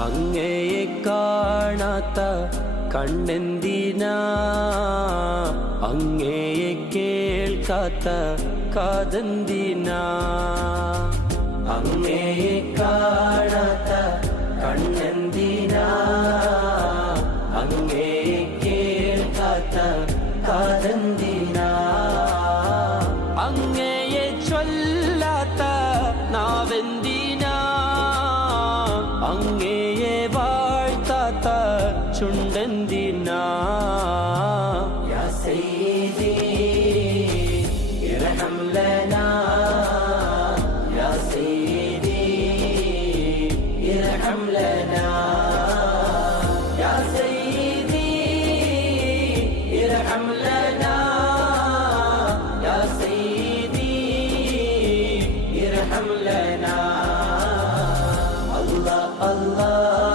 അങ്ങയെ കാണാത്ത കണ്ണെന്തിനാ, അങ്ങയെ കേൾക്കാത്ത കാതെന്തിനാ. അങ്ങയെ കാണാത്ത കണ്ണെന്തിനാ, അങ്ങയെ കേൾക്കാത്ത കാതെന്തിനാ. അങ്ങയെ ചൊല്ലാത്ത നാവെന്തിനാ, അങ്ങയെ വാഴ്ത്താത്ത ചുണ്ടെന്തിനാ. യാ സയ്യിദി ഇർഹം ലനാ, യാ സയ്യിദി ഇർഹം ലനാ, യാ സയ്യിദി ഇർഹം ലനാ, യാ സയ്യിദി ഇർഹം ലനാ. അല്ലാഹ് അല്ലാഹ്